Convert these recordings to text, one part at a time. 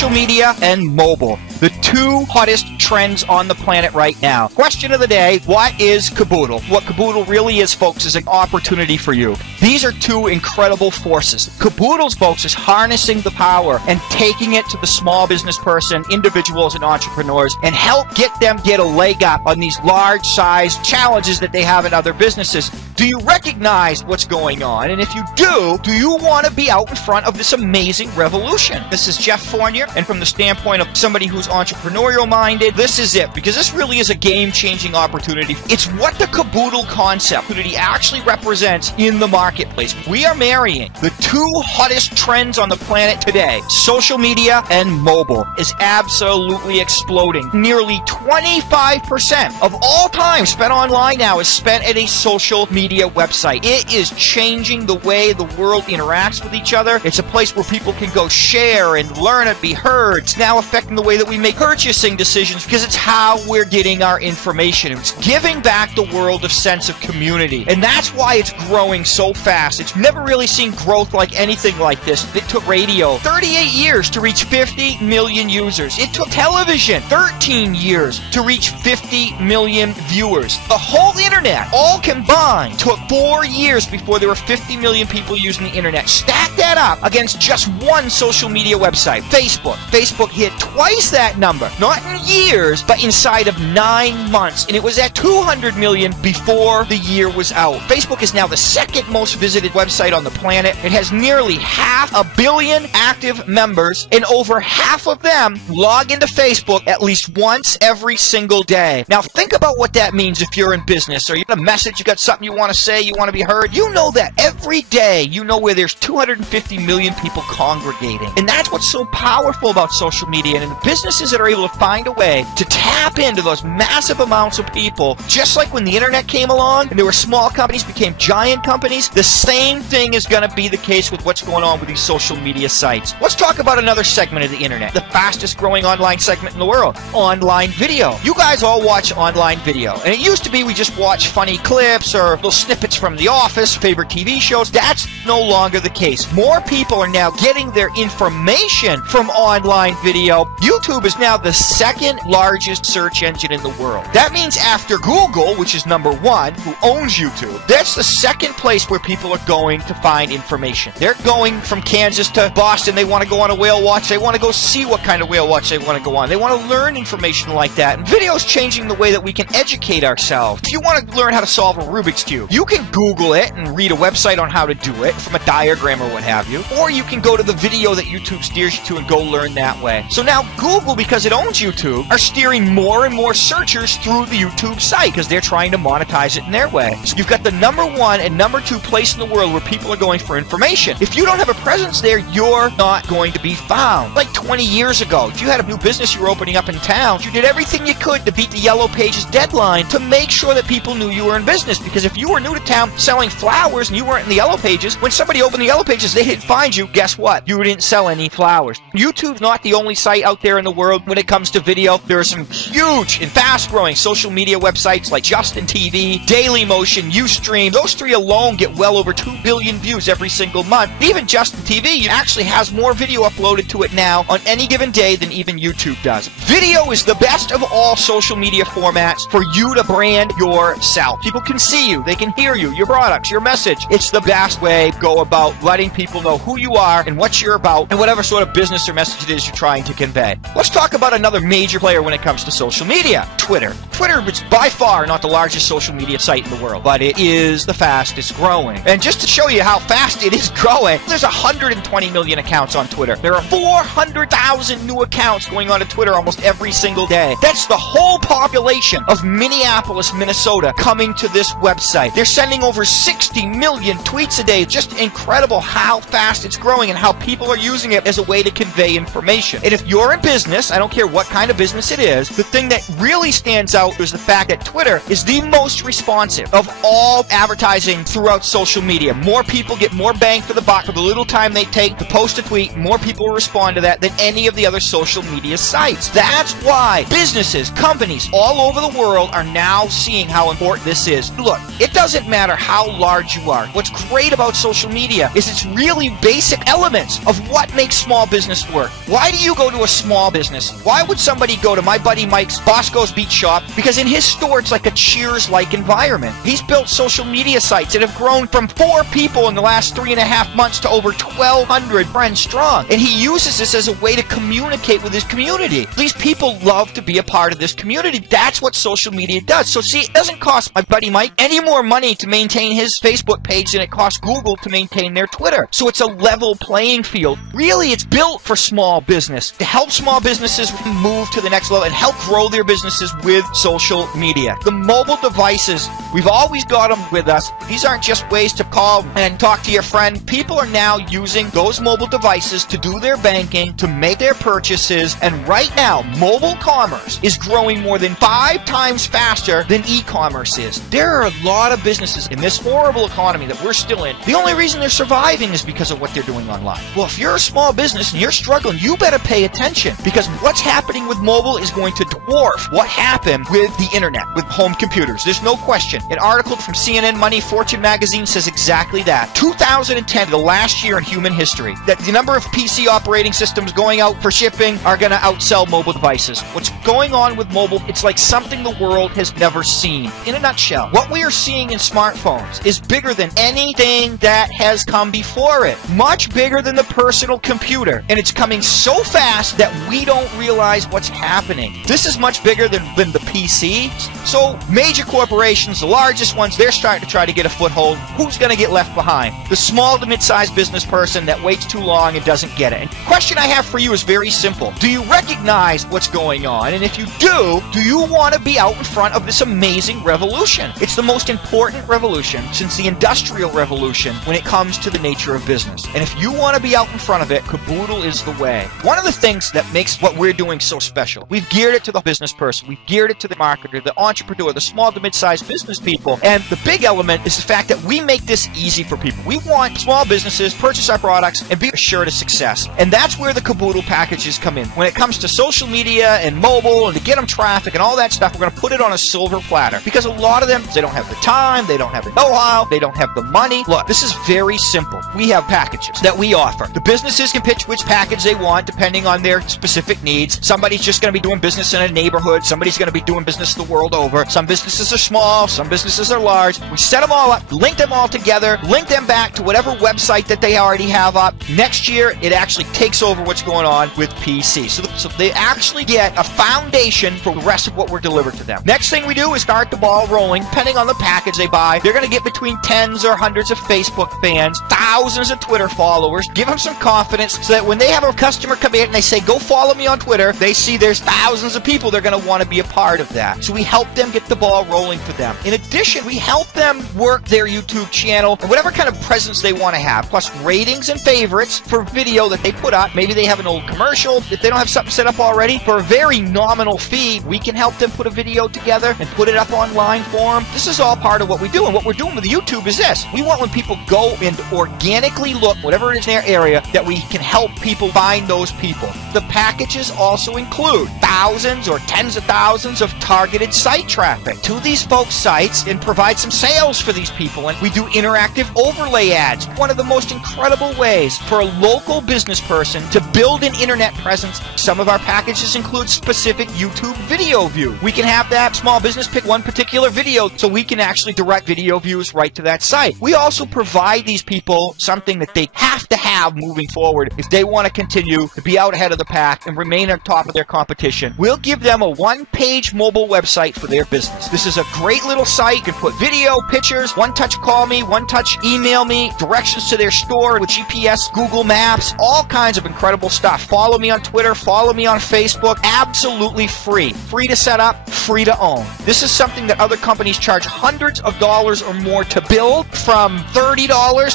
social media and mobile, the two hottest trends on the planet right now. Question of the day, what is Caboodle? What Caboodle really is, folks, is an opportunity for you. These are two incredible forces. Caboodle's, folks, is harnessing the power and taking it to the small business person, individuals and entrepreneurs, and help them get a leg up on these large-sized challenges that they have in other businesses. Do you recognize what's going on? And if you do you want to be out in front of this amazing revolution? This is Jeff Fournier, and from the standpoint of somebody who's entrepreneurial minded, this is it, because this really is a game-changing opportunity. It's what the Caboodle concept actually represents in the marketplace. We are marrying the two hottest trends on the planet today. Social media and mobile is absolutely exploding. Nearly 25% of all time spent online now is spent at a social media website. It is changing the way the world interacts with each other. It's a place where people can go share and learn and be heard. It's now affecting the way that we make purchasing decisions because it's how we're getting our information. It's giving back the world a sense of community. And that's why it's growing so fast. It's never really seen growth like anything like this. It took radio 38 years to reach 50 million users. It took television 13 years to reach 50 million viewers. The whole internet, all combined, took 4 years before there were 50 million people using the internet. Stack that up against just one social media website, Facebook. Facebook hit twice that number, not in years, but inside of 9 months. And it was at 200 million before the year was out. Facebook is now the second most visited website on the planet. It has nearly 500 million active members, and over half of them log into Facebook at least once every single day. Now think about what that means if you're in business, or you got a message, you got something you want to say, you want to be heard. You know that every day, you know where there's 250 million people congregating. And that's what's so powerful about social media, and the businesses that are able to find a way to tap into those massive amounts of people, just like when the internet came along and there were small companies became giant companies, the same thing is going to be the case with what's going on with these social media sites. Let's talk about another segment of the internet, the fastest growing online segment in the world, online video. You guys all watch online video, and it used to be we just watch funny clips or little snippets from The Office, favorite TV shows. That's no longer the case. More people are now getting their information from online video. YouTube is now the second largest search engine in the world. That means after Google, which is number one, who owns YouTube, that's the second place where people are going to find information. They're going from Kansas to Boston. They want to go on a whale watch. They want to go see what kind of whale watch they want to go on. They want to learn information like that. And video is changing the way that we can educate ourselves. If you want to learn how to solve a Rubik's Cube, you can Google it and read a website on how to do it from a diagram or what have you. Or you can go to the video that YouTube steers you to and go learn that way. So now Google, because it owns YouTube, are steering more and more searchers through the YouTube site because they're trying to monetize it in their way. So you've got the number one and number two place in the world where people are going for information. If you don't have a presence there, you're not going to be found. Like 20 years ago, if you had a new business you were opening up in town, you did everything you could to beat the Yellow Pages deadline to make sure that people knew you were in business. Because if you were new to town selling flowers and you weren't in the Yellow Pages, when somebody opened the Yellow Pages, they didn't find you. Guess what? You didn't sell any flowers. YouTube's not the only site out there in the world when it comes to video. There are some huge and fast-growing social media websites like Justin TV, Dailymotion, Ustream. Those three alone get well over 2 billion views every single month. Even Justin TV actually has more video uploaded to it now on any given day than even YouTube does. Video is the best of all social media formats for you to brand yourself. People can see you, they can hear you, your products, your message. It's the best way to go about letting people know who you are and what you're about and whatever sort of business or message it is you're trying to convey. Let's talk about another major player when it comes to social media, Twitter. Twitter is by far not the largest social media site in the world, but it is the fastest growing. And just to show you how fast it is growing, there's 120 million accounts on Twitter. There are 400,000 new accounts going on to Twitter almost every single day. That's the whole population of Minneapolis, Minnesota coming to this website. They're sending over 60 million tweets a day. Just incredible how fast it's growing and how people are using it as a way to convey information. And if you're in business, I don't care what kind of business it is, the thing that really stands out is the fact that Twitter is the most responsive of all advertising throughout social media. More people get more bang for the buck for the little time they take to post a tweet. More people will respond to that than any of the other social media sites. That's why businesses, companies all over the world are now seeing how important this is. Look, it doesn't matter how large you are. What's great about social media is it's really basic elements of what makes small business work. Why do you go to a small business? Why would somebody go to my buddy Mike's Bosco's Beach Shop? Because in his store, it's like a Cheers-like environment. He's built social media sites that have grown from 4 people in the last 3.5 months to over 1,200 friends strong. And he uses this as a way to communicate with his community. These people love to be a part of this community. That's what social media does. So see, it doesn't cost my buddy Mike any more money to maintain his Facebook page than it costs Google to maintain their Twitter. So it's a level playing field. Really, it's built for small business, to help small businesses move to the next level and help grow their businesses with social media. The mobile devices, we've always got them with us. These aren't just ways to call and talk to your friend. People are now using those mobile devices to do their banking, to make their purchases, and right now, mobile commerce is growing more than 5 times faster than e-commerce is. There are a lot of businesses in this horrible economy that we're still in. The only reason they're surviving is because of what they're doing online. Well, if you're a small business and you're struggling, you better pay attention, because what's happening with mobile is going to dwarf what happened with the internet, with home computers. There's no question. An article from CNN Money, Fortune magazine says exactly that. 2010, the last year in human history, that the number of PC operating systems going out for shipping are going to outsell mobile devices. What's going on with mobile, it's like something the world has never seen. In a nutshell, what we are seeing in smartphones is bigger than anything that has come before it. Much bigger than the personal computer. And it's coming so fast that we don't realize what's happening. This is much bigger than the PC. So major corporations, the largest ones, they're starting to try to get a foothold. Who's going to get left behind? The small to mid-sized business person that waits too long and doesn't get it. And the question I have for you is very simple. Do you recognize what's going on? And if you do you want to be out in front of this amazing revolution? It's the most important revolution since the Industrial Revolution when it comes to the nature of business. And if you want to be out in front of it, Caboodle is the way. One of the things that makes what we're doing so special, we've geared it to the business person, we've geared it to the marketer, the entrepreneur, the small to mid-sized business people, and the big element is the fact that we make this easy for people. We want small businesses purchase our products and be assured of success. And that's where the Caboodle packages come in. When it comes to social media and mobile and to get them traffic and all that stuff, we're going to put it on a silver platter. Because a lot of them, they don't have the time, they don't have the know-how, they don't have the money. Look, this is very simple. We have packages that we offer. The businesses can pitch which package they want depending on their specific needs. Somebody's just going to be doing business in a neighborhood. Somebody's going to be doing business the world over. Some businesses are small, some businesses are large. We set them all up, link them all together, link them back to whatever website that they already have up. Next year, it actually takes over what's going on with PC. So they actually get a foundation for the rest of what we're delivering to them. Next thing we do is start the ball rolling. Depending on the package they buy, they're going to get between tens or hundreds of Facebook fans, thousands of Twitter followers. Give them some confidence so that when they have a customer come in and they say, go follow me on Twitter, they see there's thousands of people. They're going to want to be a part of that. So we help them get the ball rolling for them. In addition, we help them work their YouTube channel and whatever kind of presence they want to have, plus ratings and favorites for video that they put up. Maybe they have an old commercial. If they don't have something set up already, for a very nominal fee, we can help them put a video together and put it up online for them. This is all part of what we do. And what we're doing with YouTube is this. We want when people go and organically look, whatever it is in their area, that we can help people find those people. The packages also include thousands or tens of thousands of targeted site traffic to these folks' sites and provide some sales for these people. And we do interactive overlay ads. One of the most incredible ways for a local business person to build an internet presence. Some of our packages include specific YouTube video view. We can have that small business pick one particular video so we can actually direct video views right to that site. We also provide these people something that they have to have moving forward if they want to continue to be out ahead of the pack and remain on top of their competition. We'll give them a one-page mobile website for their business. This is a great little site. You can put video, pictures, one-touch call me, one-touch email me, directions to their store with GPS, Google Maps, all kinds of incredible stuff. Follow me on Twitter, follow me on Facebook. Absolutely free. Free to set up, free to own. This is something that other companies charge hundreds of dollars or more to build, from $30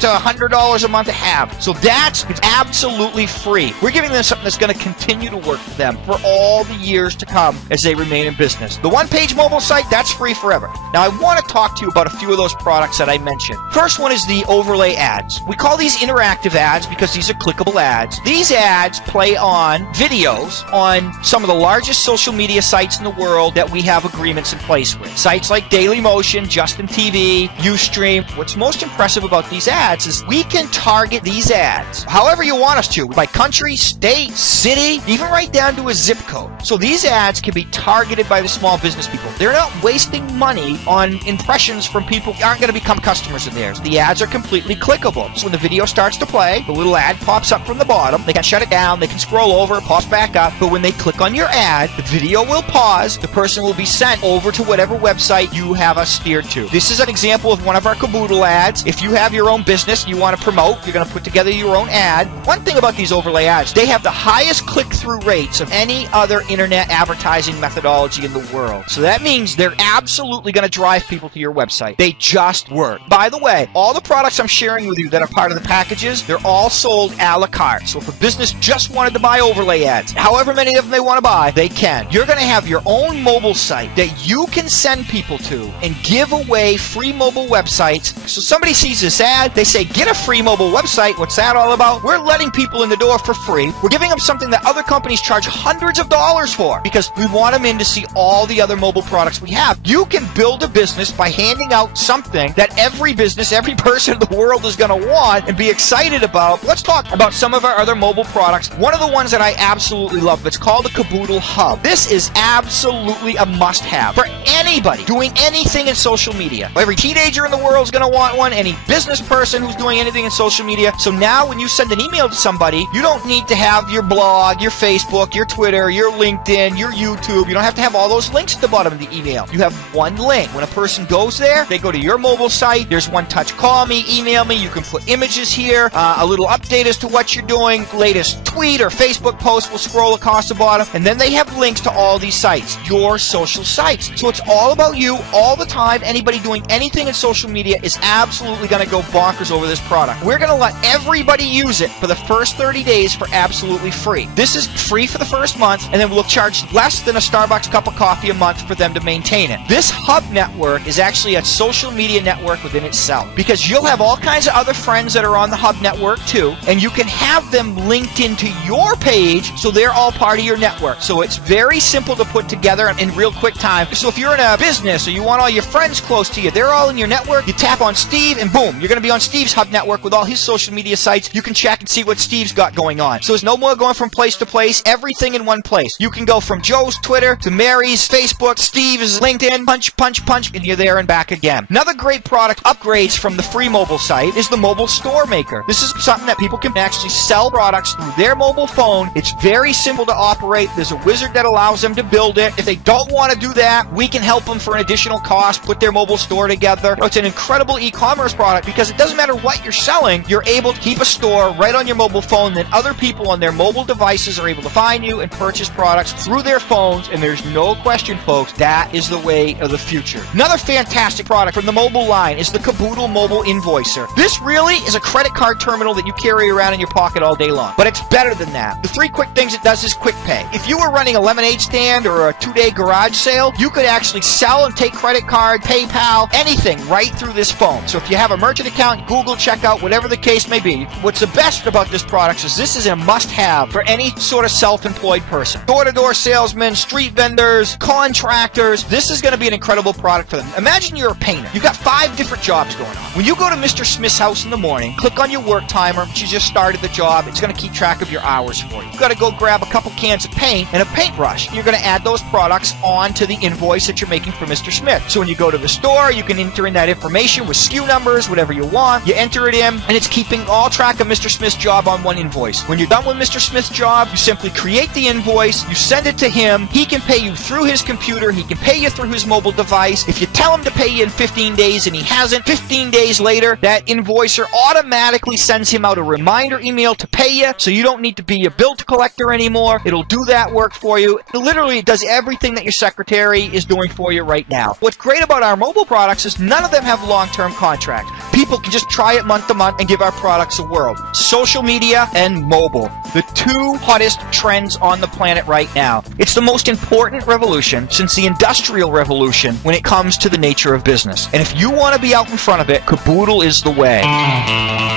to $100 a month to have. So it's absolutely free. We're giving them something that's going to continue to work for them for all the years to come as they remain in business. The one-page mobile site, that's free forever. Now, I want to talk to you about a few of those products that I mentioned. First one is the overlay ads. We call these interactive ads because these are clickable ads. These ads play on videos on some of the largest social media sites in the world that we have agreements in place with. Sites like Dailymotion, Justin TV, Ustream. What's most impressive about these ads is we can target these ads however you want us to, by country, state, city, even right down to a zip code. So these ads can be targeted by the small business people. They're not wasting money on impressions from people who aren't going to become customers of theirs. The ads are completely clickable. So when the video starts to play, the little ad pops up from the bottom. They can shut it down, they can scroll over, it pops back up. But when they click on your ad, the video will pause. The person will be sent over to whatever website you have us steered to. This is an example of one of our Caboodle ads. If you have your own business you want to promote, you're going to put together your own ad. One thing about these overlay ads, they have the highest click-through rates of any other internet advertising methodology in the world. So that means they're absolutely going to drive people to your website. They just work. By the way, all the products I'm sharing with you that are part of the packages, they're all sold a la carte. So if a business just wanted to buy overlay ads, however many of them they want to buy, they can. You're going to have your own mobile site that you can send people to and give away free mobile websites. So somebody sees this ad, they say, get a free mobile website. What's that all about? We're letting people in the door for free. We're giving them something that other companies charge hundreds of dollars for because we want them in to see all the other mobile products we have. You can build a business by handing out something that every business, every person in the world is going to want and be excited about. Let's talk about some of our other mobile products. One of the ones that I absolutely love, it's called the Caboodle Hub. This is absolutely a must-have for anybody doing anything in social media. Every teenager in the world is going to want one, any business person who's doing anything in social media. So now when you send an email to somebody, you don't need to have your blog, your Facebook, your Twitter, your LinkedIn, your YouTube. You don't have to have all those links at the bottom of the email. You have one link. When a person goes there, they go to your mobile site. There's one touch. Call me, email me. You can put images here, a little update as to what you're doing. Latest tweet or Facebook post will scroll across the bottom. And then they have links to all these sites, your social sites. So it's all about you all the time. Anybody doing anything in social media is absolutely going to go bonkers over this product. We're going to let everybody use it for the first 30 days for absolutely free. This is free for the first month, and then we'll charge less than a Starbucks cup of coffee a month for them to maintain it. This hub network is actually a social media network within itself because you'll have all kinds of other friends that are on the hub network too, and you can have them linked into your page so they're all part of your network. So it's very simple to put together in real quick time. So if you're in a business or you want all your friends close to you, they're all in your network, you tap on Steve and boom, you're going to be on Steve's hub network with all his social media sites. You can check and see what Steve's got going on. So there's no more going from place to place, everything in one place. You can go from Joe's Twitter to Mary's Facebook, Steve's LinkedIn, punch, and you're there and back again. Another great product upgrades from the free mobile site is the mobile store maker. This is something that people can actually sell products through their mobile phone. It's very simple to operate. There's a wizard that allows them to build it. If they don't want to do that, we can help them for an additional cost, put their mobile store together. It's an incredible e-commerce product because it doesn't matter what you're selling, you're able to keep a store right on your mobile phone, then other people on their mobile devices are able to find you and purchase products through their phones, and there's no question, folks, that is the way of the future. Another fantastic product from the mobile line is the Caboodle Mobile Invoicer. This really is a credit card terminal that you carry around in your pocket all day long, but it's better than that. The three quick things it does is quick pay. If you were running a lemonade stand or a 2-day garage sale, you could actually sell and take credit card, PayPal, anything right through this phone. So if you have a merchant account, Google checkout, whatever the case may be, what's the best about this product is this is a must-have for any sort of self-employed person. Door-to-door salesmen, street vendors, contractors, this is going to be an incredible product for them. Imagine you're a painter. You've got 5 different jobs going on. When you go to Mr. Smith's house in the morning, click on your work timer. You just started the job. It's going to keep track of your hours for you. You've got to go grab a couple cans of paint and a paintbrush. You're going to add those products onto the invoice that you're making for Mr. Smith. So when you go to the store, you can enter in that information with SKU numbers, whatever you want. You enter it in, and it's keeping all track of Mr. Smith's job on one invoice. When you're done with Mr. Smith's job, you simply create the invoice, you send it to him, he can pay you through his computer, he can pay you through his mobile device. If you tell him to pay you in 15 days and he hasn't, 15 days later, that invoicer automatically sends him out a reminder email to pay you, so you don't need to be a bill collector anymore. It'll do that work for you. Literally, it does everything that your secretary is doing for you right now. What's great about our mobile products is none of them have long-term contracts. People can just try it month to month and give our product rocks the world. Social media and mobile. The two hottest trends on the planet right now. It's the most important revolution since the Industrial Revolution when it comes to the nature of business. And if you want to be out in front of it, Caboodle is the way.